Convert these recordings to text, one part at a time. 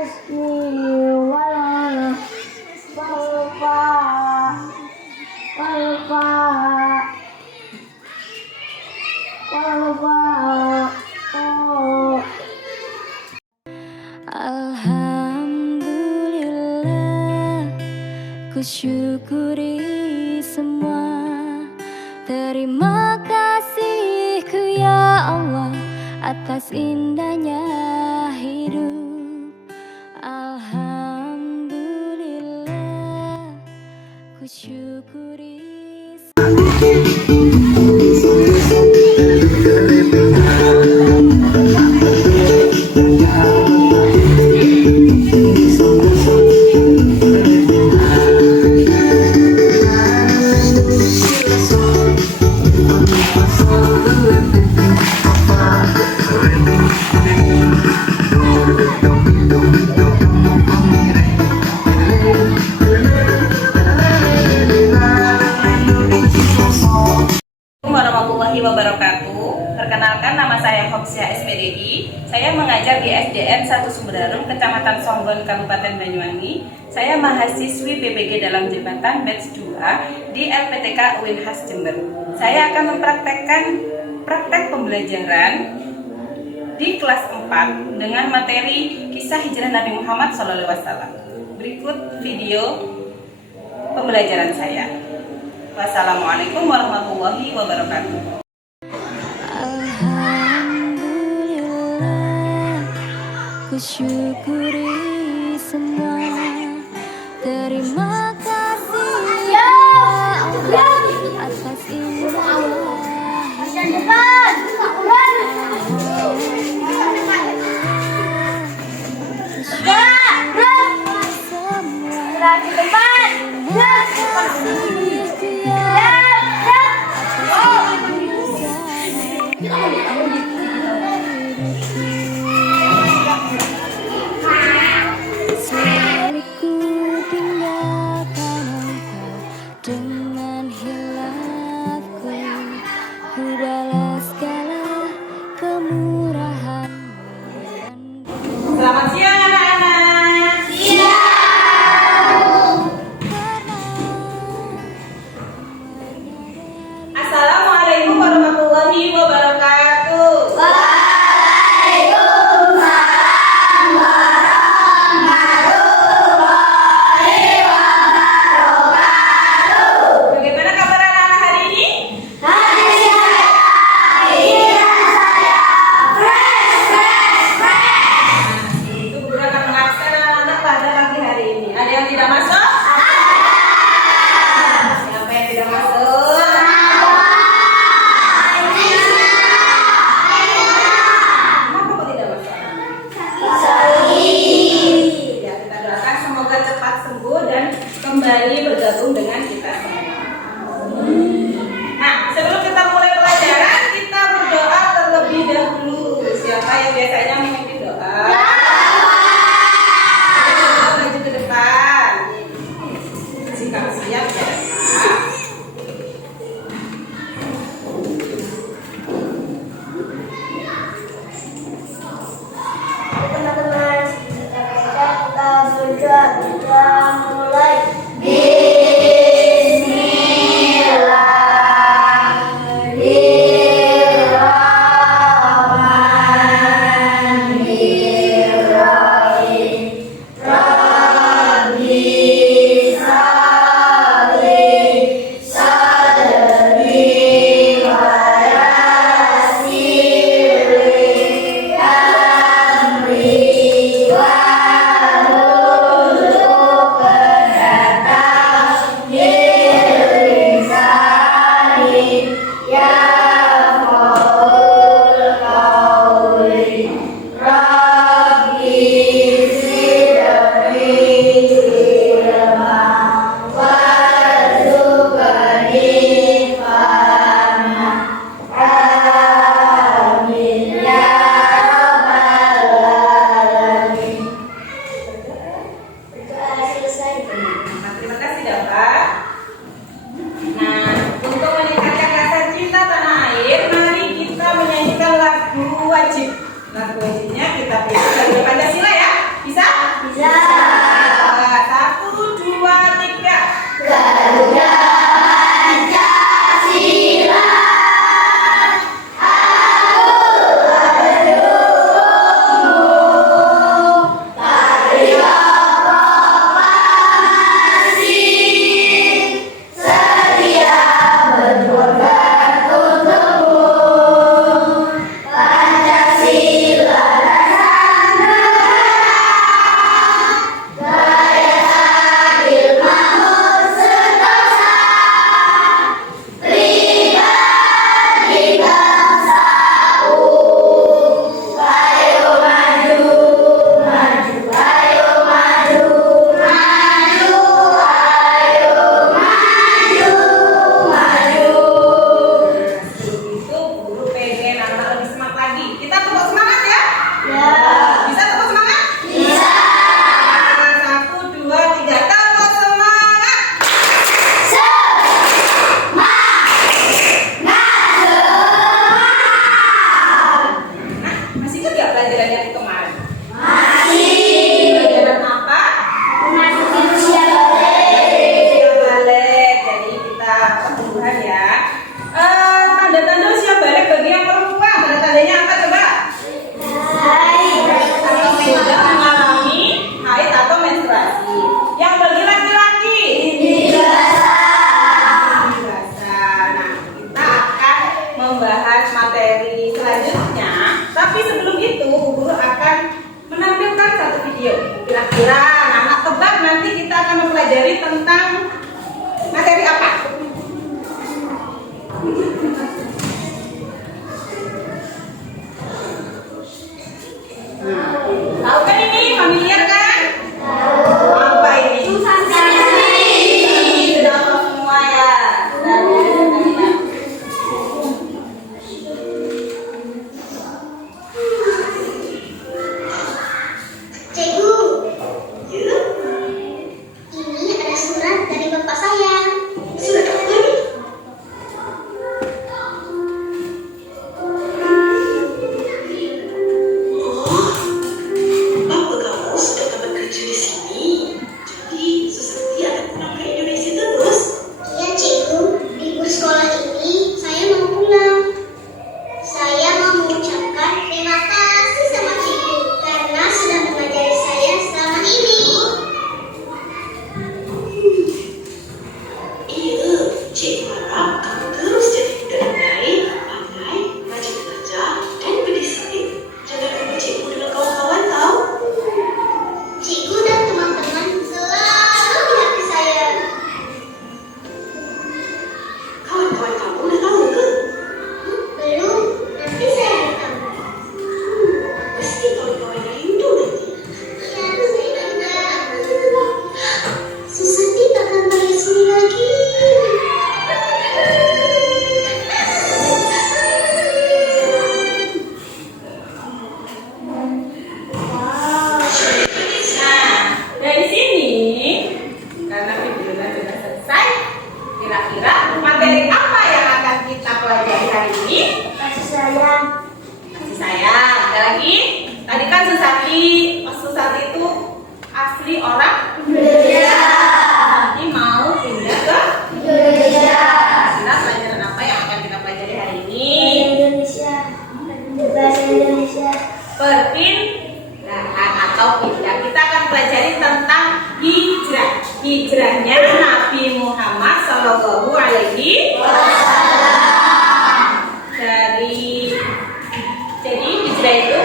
Alhamdulillah, ku syukuri semua. Terima kasih-Ku ya Allah atas indahnya hidup. Alhamdulillah, ku syukuri. Warahmatullahi wabarakatuh. Perkenalkan, nama saya Hopsia SPDI. Saya mengajar di SDN 1 Sumberharum, Kecamatan Songgon, Kabupaten Banyuwangi. Saya mahasiswi PPG Dalam Jabatan batch 2 di LPTK UIN Khas Jember. Saya akan mempraktekkan praktek pembelajaran di kelas 4 dengan materi kisah hijrah Nabi Muhammad SAW. Berikut video pembelajaran saya. Wassalamualaikum warahmatullahi wabarakatuh. Alhamdulillah, ku syukuri semua. Terima kasih ya Allah atas indahnya dengan hilafku, ku balas segala kemurahan. Selamat siang anak-anak. Kira-kira anak tebak nanti kita akan mempelajari tentang materi apa? Nah, tahu kan ini? Familiar kan? Apa ini? Sudah tahu semua ya? Cikgu, ini ada surat dari bapak saya. Surat apa ini? Apa kamu sudah dapat kerja di sini? Jadi Susanti akan pulang ke Indonesia terus? Iya cikgu, libur sekolah ini saya mau pulang. Saya mau mengucapkan terima kasih sama cikgu karena sudah mengajari saya selama ini. Iya, cikgu harap kamu terus jadi muda yang baik, pandai, rajin bekerja, dan berdisiplin. Jangan lupa cikgu dengan kawan-kawan tahu. Cikgu dan teman-teman selalu di hati saya. Kawan-kawan kamu udah tahu ke? Belum, nanti saya beritahu. Pasti kawan-kawan rindu nanti. Iya, saya juga. Susanti takkan balik sini lagi. Nah, dari sini karena videonya sudah selesai, kira-kira materi apa yang akan kita pelajari hari ini? Kasih sayang. Kasih sayang. Ada lagi? Tadi kan Susanti, Susanti itu asli orang Indonesia. Susanti mau pindah ke Indonesia. kira pelajaran apa yang akan kita pelajari hari ini? Indonesia. Bahasa Indonesia. Perpindahan atau pindah. Kita akan pelajari tentang hijrah. Hijrahnya Nabi Muhammad Shallallahu Alaihi Wasallam. Jadi hijrah itu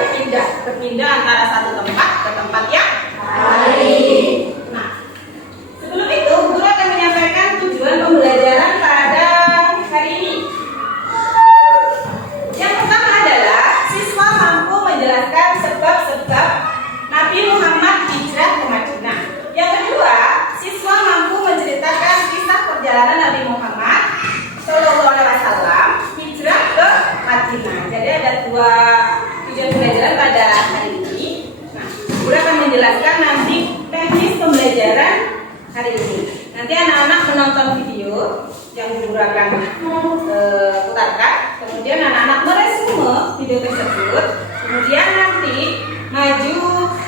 berpindah antara satu tempat ke tempat yang lain. Nah, sebelum itu guru akan menyampaikan tujuan pembelajaran pada hari ini. Yang pertama adalah siswa mampu menjelaskan sebab-sebab Nabi Muhammad hijrah ke Madinah. Yang kedua, siswa mampu menceritakan kisah perjalanan Nabi Muhammad Shallallahu Alaihi Wasallam hijrah ke Madinah. Jadi ada dua tujuan pembelajaran pada hari ini. Nah, guru akan menjelaskan nanti teknis pembelajaran hari ini. Nanti anak-anak menonton video yang guru akan putarkan. Kemudian anak-anak meresume video tersebut. Kemudian nanti maju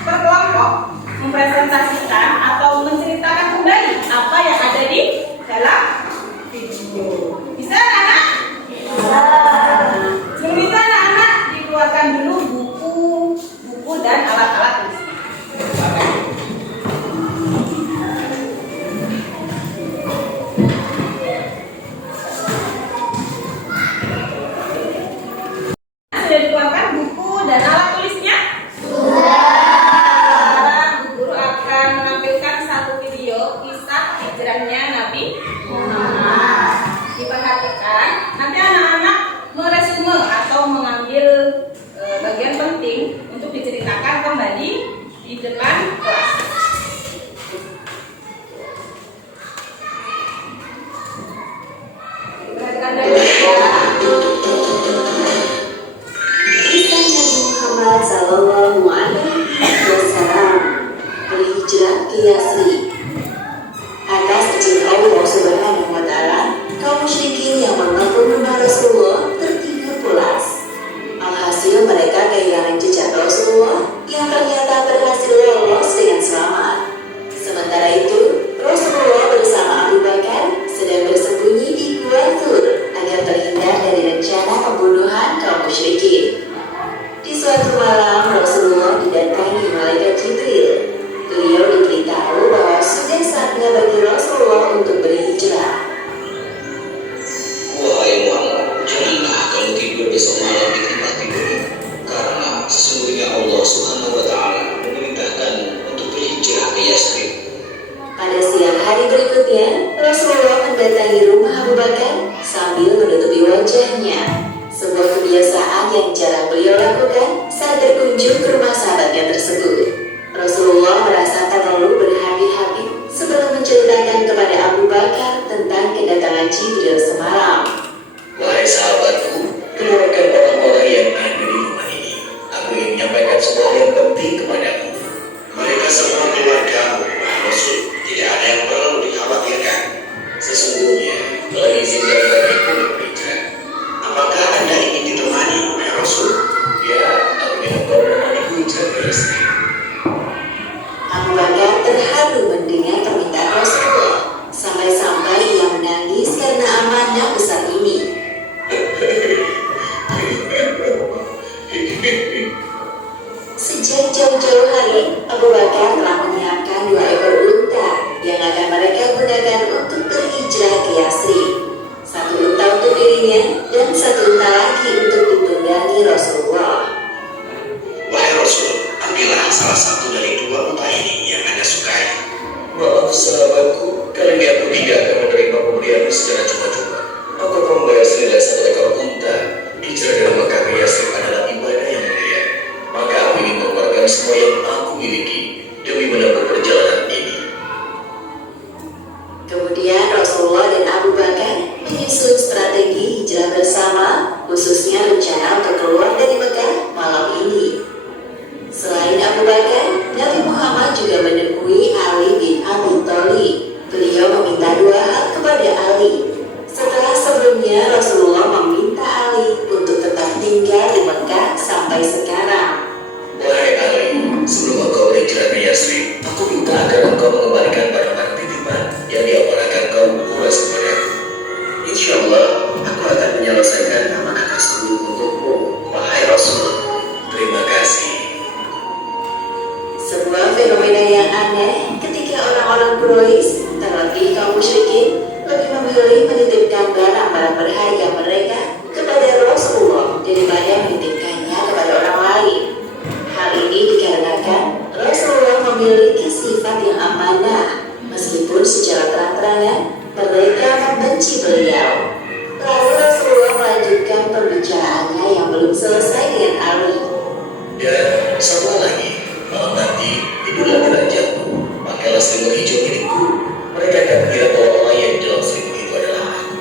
berkelompok mempresentasikan atau menceritakan kembali apa yang ada di dalam video. Bisa anak-anak? Bisa. Sebelum itu anak-anak dikeluarkan dulu buku dan alat-alat tulis. Sudah dikeluarkan buku dan alat tulisnya? Sekarang Bu Guru akan menampilkan satu video kisah hijrahnya Nabi Muhammad. Diperhatikan, nanti anak-anak meresume atau mengambil bagian penting untuk diceritakan kembali di depan kelas. Perhatikan Kisah Nabi Muhammad Sallallahu Alaihi Wasallam berhijrah ke Yasrib. Atas izin Allah Subhanahu Wa Taala, kaum musyrikin yang mengaku menyembah Rasulullah tertidur pulas. Alhasil mereka kehilangan jejak Rasulullah yang ternyata berhasil lolos dengan selamat. Sementara itu, Rasulullah bersama Abu Bakar sedang bersembunyi di Gua Thur agar terhindar dari rencana pembunuhan kaum musyrikin. Di suatu malam, Rasulullah didatangi malaikat Jibril. Beliau diberitahu bahwa Yasrib. Pada siang hari berikutnya, Rasulullah mendatangi rumah Abu Bakar sambil menutupi wajahnya. Sebuah kebiasaan yang jarang beliau lakukan saat berkunjung ke rumah sahabatnya tersebut. Rasulullah merasa terlalu berhati-hati sebelum menceritakan kepada Abu Bakar tentang kedatangan Jibril semalam. Wahai sahabatku, keluarkan orang-orang yang ada di rumah ini. Aku ingin menyampaikan sebuah yang penting kepadamu. Mereka semua keluargamu, wahai Rasul. Tidak ada yang perlu dikhawatirkan. Sesungguhnya, telah izinkan bagiku berbicara. Apakah Anda ingin ditemani, wahai Rasul? Ya, aku ingin engkau menemaniku jaga istri. Abu Bakar terharu mendengar permintaan Rasulullah, sampai-sampai ia menangis karena amanah besar ini. Sejak jauh-jauh hari, Abu Bakar telah menyiapkan 2 ekor unta yang akan mereka gunakan untuk berhijrah ke Yasrib. 1 unta untuk dirinya dan 1 unta lagi untuk ditunggangi Rasulullah. Wahai Rasul, ambillah salah satu dari 2 unta ini yang Anda sukai. Maaf sahabatku, kalian bertiga akan menerima pemberian secara cuma-cuma. Aku akan membayar senilai 1 ekor unta. Hijrah dari Mekah ke Yasrib adalah ibadah yang mulia. Maka aku ingin mengeluarkan semua yang aku miliki demi menempuh perjalanan ini. Kemudian Rasulullah dan Abu Bakar menyusun strategi hijrah bersama, khususnya rencana untuk keluar dari Mekah malam ini. Selain Abu Bakar, Nabi Muhammad juga menemui Ali bin Abi Thalib. Beliau meminta 2 hal kepada Ali. Setelah sebelumnya Rasulullah meminta Ali untuk tetap tinggal di Mekah sampai sekarang. Wahai Ali, sebelum engkau berhijrah ke Yasrib, aku minta agar engkau mengembalikan barang-barang titipan yang diamanahkan kaum Quraisy kepadaku. Insya Allah, aku akan menyelesaikan amanah tersebut untukmu, wahai Rasul. Terima kasih. Sebuah fenomena yang aneh ketika orang-orang Quraisy, terlebih kaum musyrikin, lebih memilih menitipkan barang-barang berharga mereka kepada Rasulullah daripada menitipkannya kepada orang lain. Hal ini dikarenakan Rasulullah memiliki sifat yang amanah, meskipun secara terang-terangan mereka membenci beliau. Lalu Rasulullah melanjutkan pembicaraannya yang belum selesai dengan Ali. Dan satu lagi, malam nanti tidurlah di ranjangmu, pakailah selimut hijau milikku. Mereka akan mengira bahwa orang yang di dalam selimut itu adalah aku.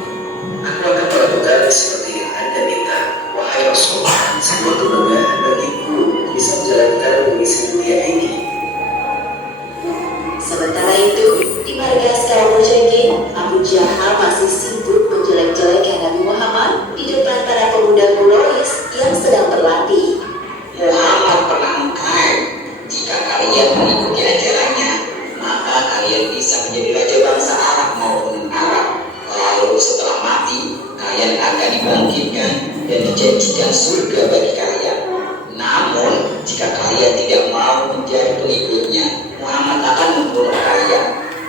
Aku akan melakukan seperti yang Anda minta, wahai Rasul. Sebuah kebanggaan bagiku bisa menjalankan misi mulia ini. Sementara itu, di markas kaum musyrikin, Abu Jahal masih sibuk menjelek-jelekan Nabi Muhammad di depan para pemuda Quraisy yang sedang berlatih. Muhammad pernah mengklaim, jika kalian mengikuti ajarannya, maka kalian bisa menjadi raja bangsa Arab maupun Arab. Lalu setelah mati, kalian akan dibangkitkan dan dijanjikan surga bagi kalian. Namun, jika kalian tidak mau menjadi pengikutnya, Muhammad akan membunuh kalian.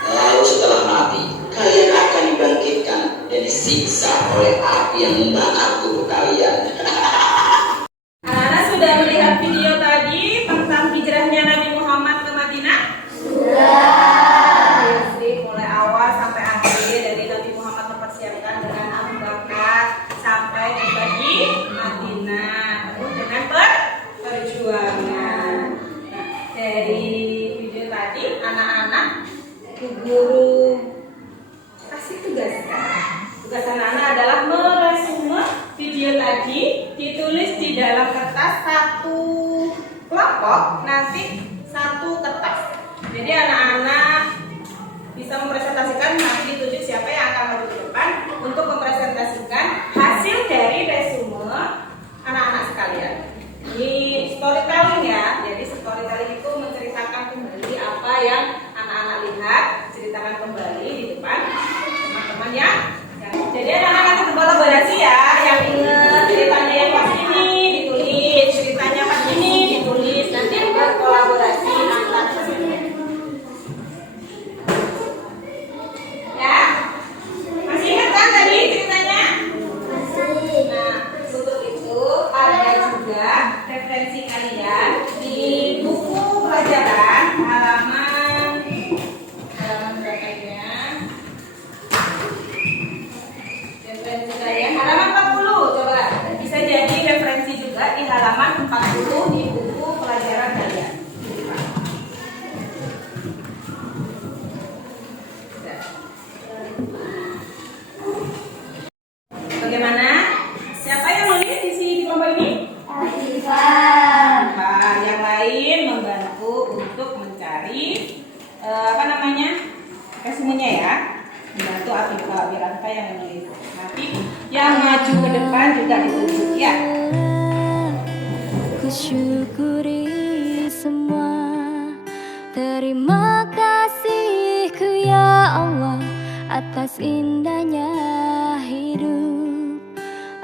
Lalu setelah mati, kalian akan dibangkitkan dan disiksa oleh api yang membakar tubuh kalian. Anak-anak sudah melihat video tadi tentang hijrahnya Nabi Muhammad ke Madinah? Sudah. Mulai awal sampai akhir dari Nabi Muhammad mempersiapkan dengan Abu Bakar sampai tiba di Madinah, penuh dengan perjuangan. Nah, dari video tadi anak-anak guru kasih tugas kan? Tugas anak-anak adalah meresume video tadi, ditulis di dalam kertas 1 kelompok, nanti 1 kertas. Jadi anak-anak bisa mempresentasikan, nanti ditunjuk siapa yang akan maju ke depan untuk mempresentasikan hasil dari resume anak-anak sekalian. Ini storytelling ya, jadi storytelling itu menceritakan kembali apa yang anak-anak lihat, ceritakan kembali di depan teman-teman ya. Jadi anak-anak berkolaborasi ya, yang ingat ceritanya yang pas ini ditulis, ceritanya pas ini ditulis, nanti berkolaborasi antar teman. Ya, masih ingat kan tadi ceritanya? Nah, untuk itu ada juga referensi kalian di buku pelajaran halaman resumennya ya. Bantu Afifah, biar Afifah yang menulis. Nanti yang maju ke depan juga ditunjuk ya. Ku syukuri semua. Terima kasih-Ku ya Allah atas indahnya hidup.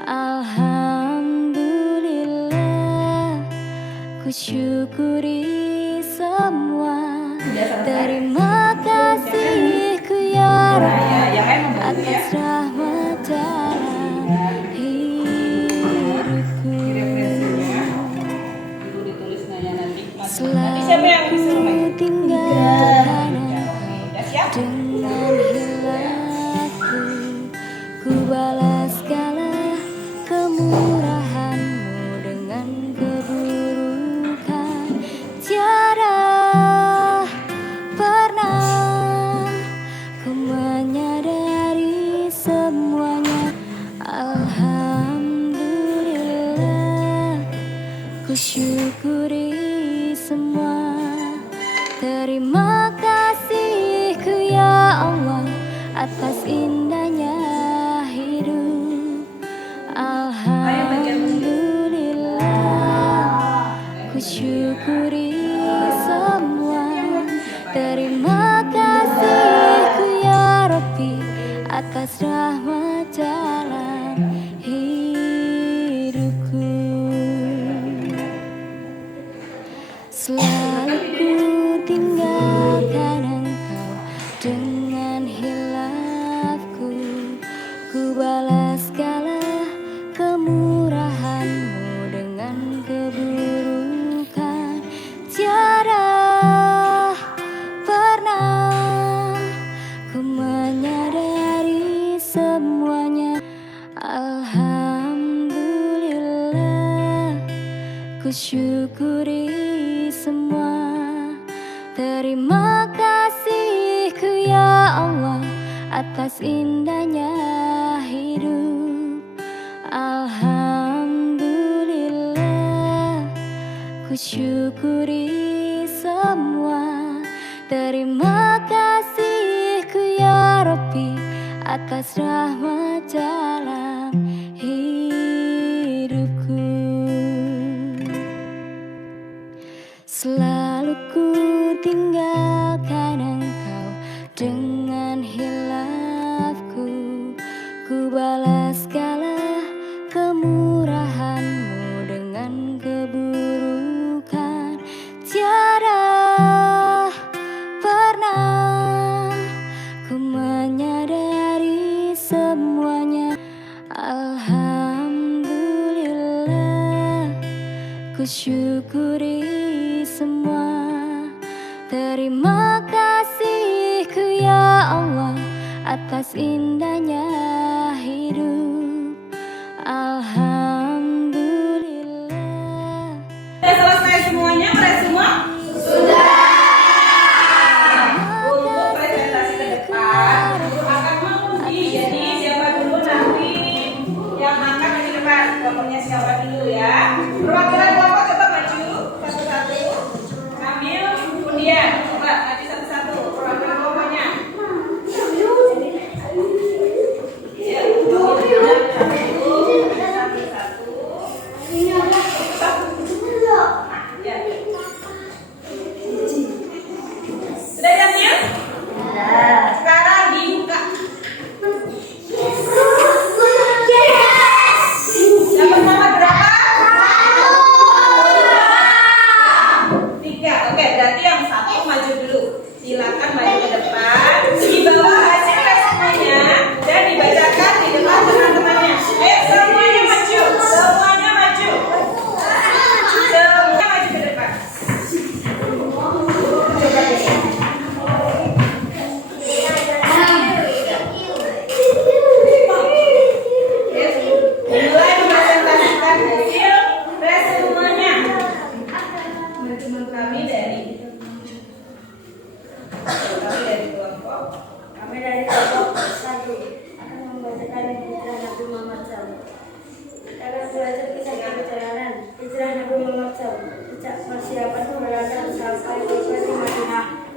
Alhamdulillah, ku syukuri semua. Terima kasih-Ku ya Rabb atas rahmat dalam hidupku. Selalu tinggalkan dengan hilafku. Ku balas segala kemurahan-Mu dengan keburukan. Tiada pernah ku menyadari semuanya. Alhamdulillah, ku syukuri semua. Terima kasih-Ku ya Allah atas indahnya hidup. Alhamdulillah, ku syukuri semua. Terima kasih-Ku ya Rabbi atas rahmat dalam hidupku. Selalu ku tinggalkan Engkau dengan hilafku. Ku balas segala kemurahan-Mu dengan keburukan. Tiada pernah ku menyadari semuanya. Alhamdulillah, ku syukuri semua. Terima kasih-Ku ya Allah atas indahnya hidup. Alhamdulillah, ku syukuri semua. Terima kasih-Ku ya Rabbi atas rahmat dalam hidupku. Selalu ku tinggalkan Engkau dengan hilafku. Ku balas segala kemurahan-Mu dengan keburukan. Tiada pernah ku menyadari semuanya. Alhamdulillah, ku syukuri semua. Terima kasih-Ku ya Allah atas indahnya hidup. Alhamdulillah. Sudah selesai semuanya, mereka semua? Sudah. Untuk presentasi ke depan, guru akan menguji. Jadi siapa dulu nanti yang angkat di depan? Kelompoknya siapa dulu ya? Perwakilan kelompok coba maju satu-satu. Ambil undian, coba maju satu-satu. Perwakilan kelompoknya. Ya, sudah diambil? Sekarang dibuka. Dapat nomor berapa? 3. Oke, berarti yang satu maju dulu. Silakan maju ke depan. Dibawa hasil resumennya dan dibacakan di depan teman-temannya. Ayo semuanya maju. Semuanya maju. Semuanya maju ke depan. Mulai mempresentasikan hasil resumennya. Kami dari kelompok. Kami dari kelompok 1 akan membacakan hijrah Nabi Muhammad SAW. Kita akan belajar kisah perjalanan hijrah Nabi Muhammad SAW sejak persiapan berangkat sampai tiba di Madinah.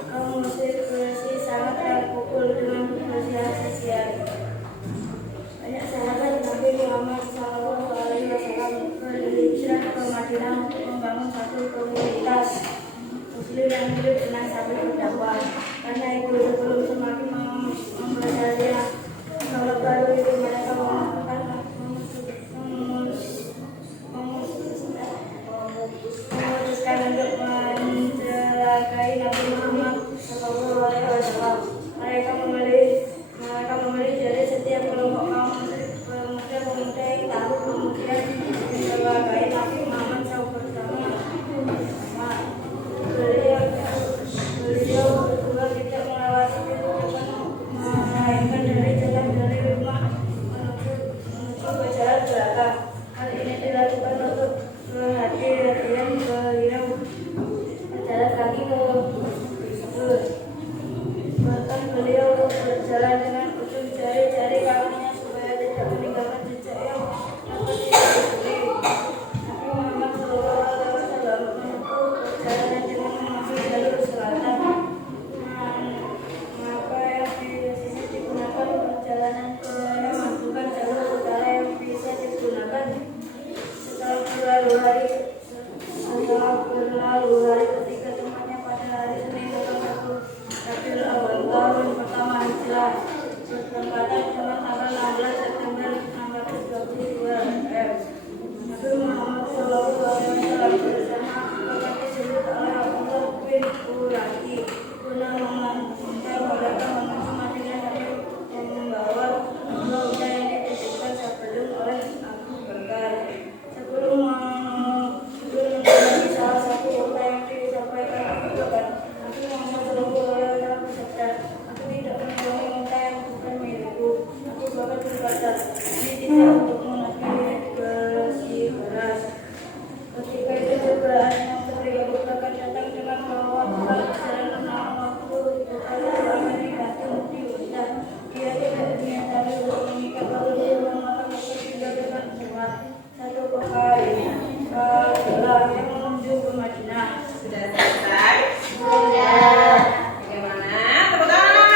berjalan dengan ujung jari-jari kakinya supaya tidak meninggalkan jejak yang dapat ditelusuri. Nabi Muhammad SAW menempuh perjalanan dengan mengambil jalur selatan. Maka yang biasanya digunakan perjalanan yang bukan jalur utara yang bisa digunakan. Setelah berlalu hari ketiga tempatnya pada hari Senin tanggal 1 Rabiul Awal tahun pertama Hijrah bertepatan dengan tanggal 16 September 622 Nabi Muhammad SAW bersama kakak disebut oleh Abdullah bin Qurati guna mengantar mereka menuju Madinah sambil membawa dua unta yang dititipkan sebelum oleh Abu Bakar. Sebelum menjadi salah satu unta yang disampaikan Abu Bakar, Nabi Muhammad SAW bersabda, "Aku tidak menunggangi unta yang bukan milikku." Abu Bakar berkata, "Ini tidak untukmu, Nabi bersih beras." Ketika itu juga yang ketiga Abu Bakar datang dengan membawa bekal perjalanan waktu dari Amerika di unta. Dia tidak niatkan untuk mengikat lalu dia memakan bekal tinggal dengan cepat. Satu bekal adalah yang menuju ke Madinah. Sudah selesai? Sudah. Bagaimana? Tepuk tangan.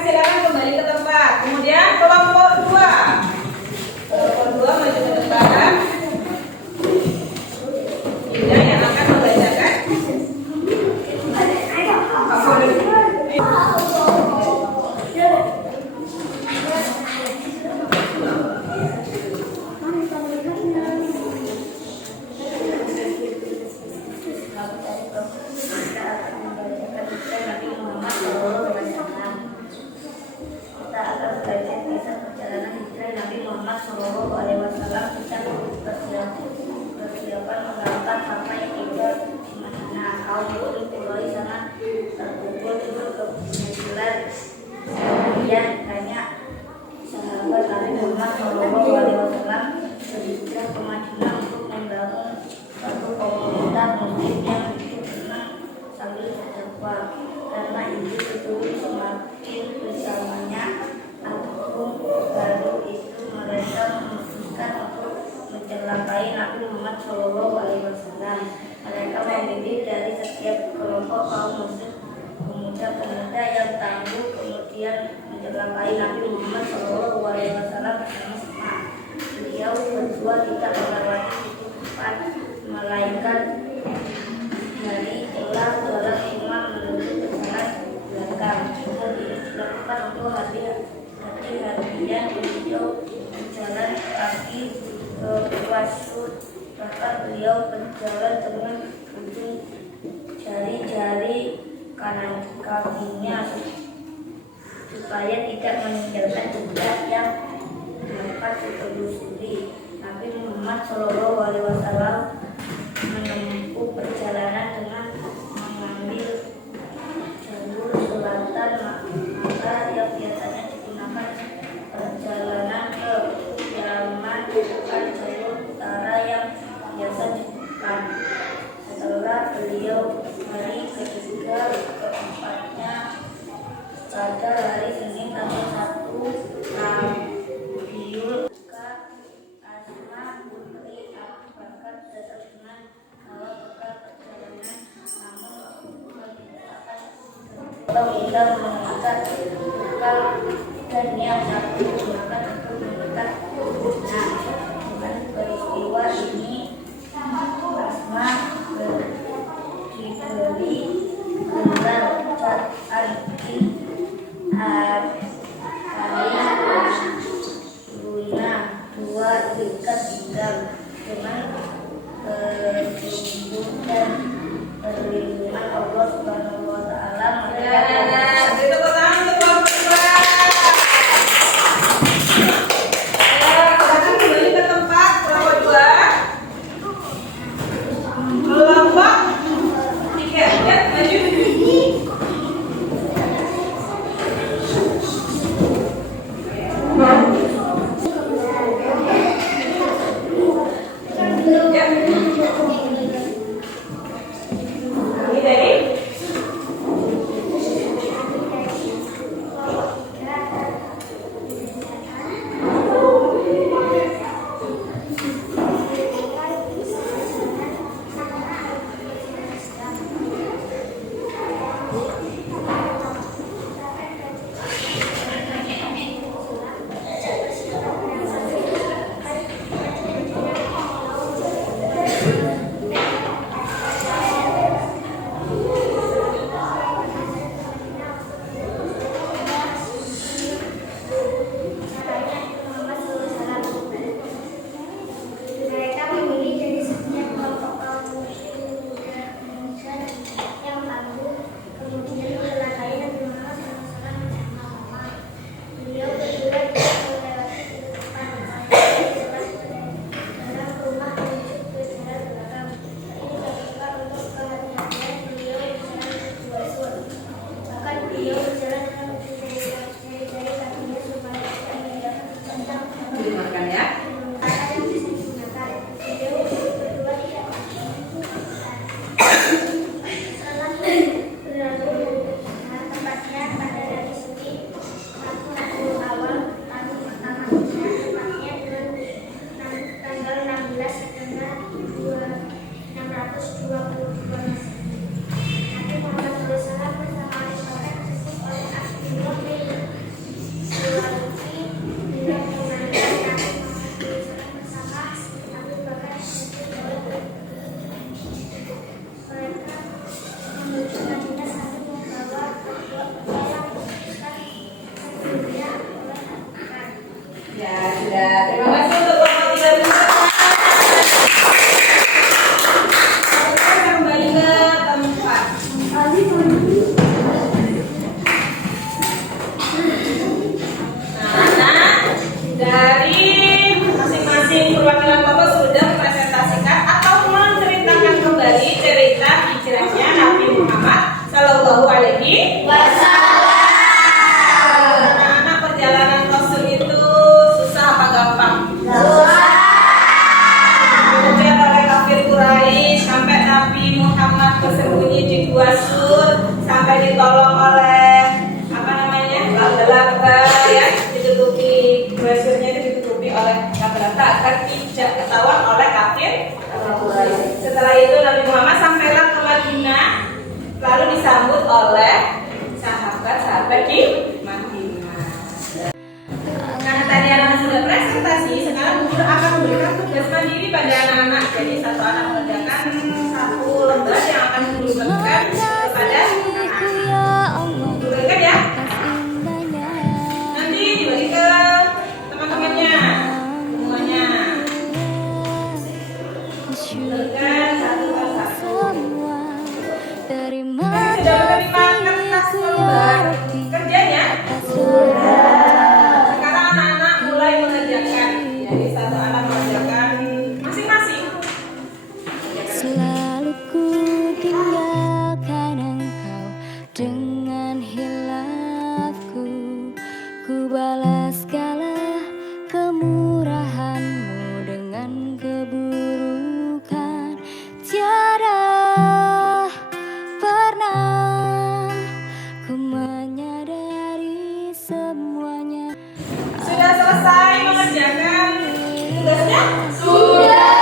Silakan kembali ke tempat. Kemudian kelompok 2. Kelompok 2 maju ke depan. Ini yang akan membacakan. Kita akan belajar kisah perjalanan hijrah Nabi Muhammad SAW tentang persiapan mengangkat sampai tiba di Madinah. Kaum Muslim mulai sangat terkumpul dengan kebetulan. Kemudian banyak sahabat Nabi Muhammad SAW berhijrah ke Madinah untuk membangun satu komunitas muslim yang hidup tenang sambil berdakwah. Karena itu betul semakin bersamanya Agung baru itu mereka memutuskan untuk mencelakai Nabi Muhammad SAW. Mereka memilih dari setiap kelompok kaum muslim pemuda-pemuda yang tangguh, kemudian mencelakai Nabi Muhammad SAW bersama-sama. Beliau berdua tidak melewati pintu depan, melainkan dari celah seorang imam menuju ke sana belakang. Dilakukan untuk hati-hatian beliau berjalan kaki ke Wasud. Bahkan beliau berjalan dengan ujung jari-jari kanan kakinya supaya tidak meninggalkan jejak yang dapat ditelusuri. Nabi Muhammad SAW menempuh perjalanan dengan mengambil jalur selatan, maka yang biasanya digunakan perjalanan ke Yaman bukan jalur utara yang biasa digunakan. Setelah beliau hari ketiga keempatnya pada hari Senin tanggal 1 Rabiul Asma putri Abu Bakar datang dengan bawa bekal perjalanan, namun kita mengikat bekal dan yang satu digunakan untuk mengikat. Nah, dengan peristiwa ini Asma diberi gelar Al-Din Luna dua tingkat tinggal dengan perlindungan dan perlindungan Allah Subhanahu wa Ta'ala. Tepuk tangan untuk kelompok 2. Silakan kembali ke tempat. Kelompok 2. Kelompok 3. Ya, maju. Ya. ketahuan oleh kafir. Setelah itu Nabi Muhammad sampailah ke Madinah, lalu disambut oleh sahabat-sahabat di Madinah. Karena tadi anak sudah presentasi, sekarang guru akan memberikan tugas mandiri pada anak-anak. Jadi satu anak mengerjakan satu lembar yang akan guru berikan kepada anak-anak. Guru berikan ya. Nanti dibagi ke teman-temannya semuanya. Berikan satu persatu. Terima Sudah menerima kertas lembar kerjanya? Sekarang anak-anak mulai mengerjakan. Jadi satu anak mengerjakan masing-masing. Selalu ku tinggalkan engkau dengan hilafku. Ku balas segala kemurahanmu dengan keburukan. Tiada pernah ku menyadari semuanya. Sudah selesai mengerjakan tugasnya? Sudah.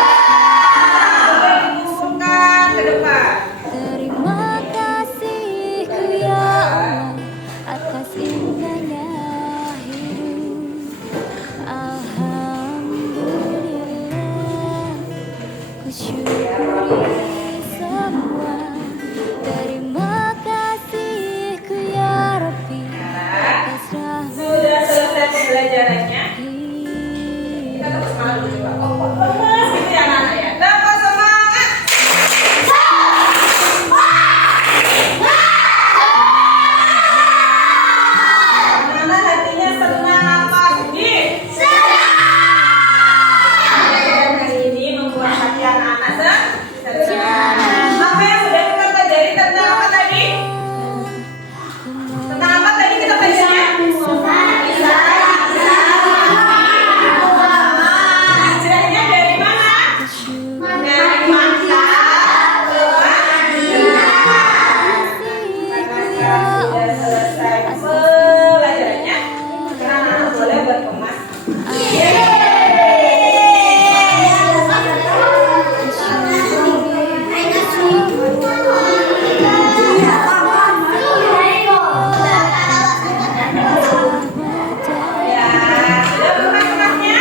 Boleh dikumpulkan ke depan. Terima kasihku ya Allah atas indahnya hidup. Alhamdulillah, ku syukuri semua. Terima kasihku ya Rabbi atas Sudah selesai pembelajarannya. rahmat. Kita tepuk semangat dulu coba. Lemas gitu ya anak-anak ya. Tepuk semangat. Anak-anak hatinya senang apa? Senang. Hari ini membuat hati anak-anak senang. Apa yang sudah kita pelajari tentang apa tadi? Tentang apa tadi kita belajarnya? Hijrahnya dari mana? Dari Makkah ke Madinah. Sudah selesai pelajarannya. Sekarang anak boleh berkemas. Ya, sudah berkemas-kemasnya?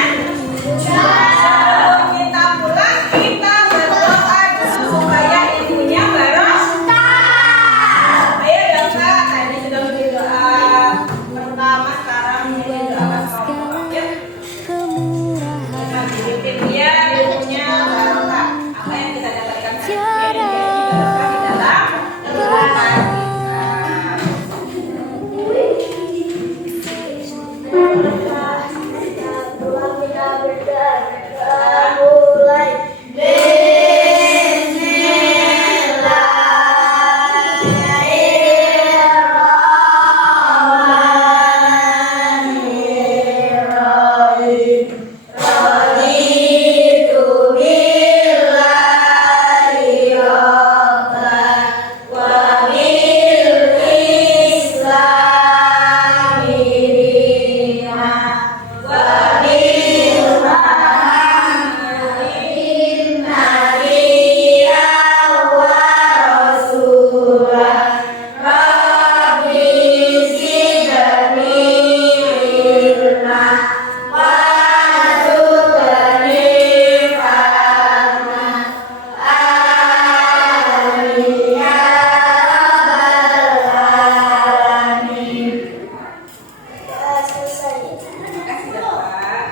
Sebelum kita pulang, kita berdoa dulu supaya ilmunya barokah. Ayo dong Kak, tadi sudah beri doa pertama, sekarang beri doa kelompok. Yuk, kita bikin dia ilmunya barokah. Apa yang kita dapatkan hari ini menjadi barokah di dalam kehidupan. Kasih Bapak.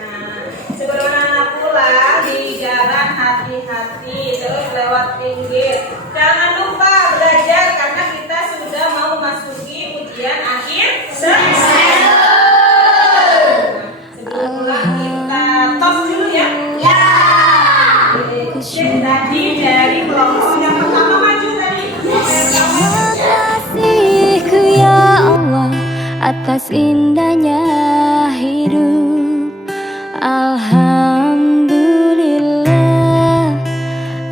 Nah, sebelum anak pulang di jalan hati-hati, terus lewat pinggir. Jangan lupa belajar karena kita sudah mau masuki ujian akhir semester. Sebelum pulang kita tos dulu ya. Ya. Tadi dari kelompok yang pertama maju tadi. Terima kasihku ya Allah atas indahnya hidup. Alhamdulillah,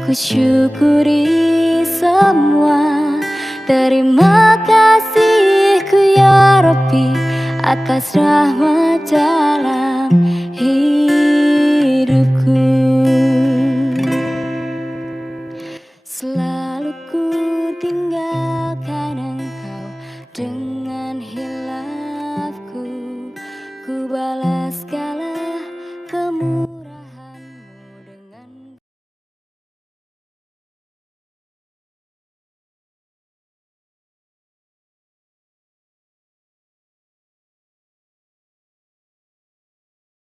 ku syukuri semua. Terima kasihku ya Rabbi atas rahmat dalam hidupku. dengan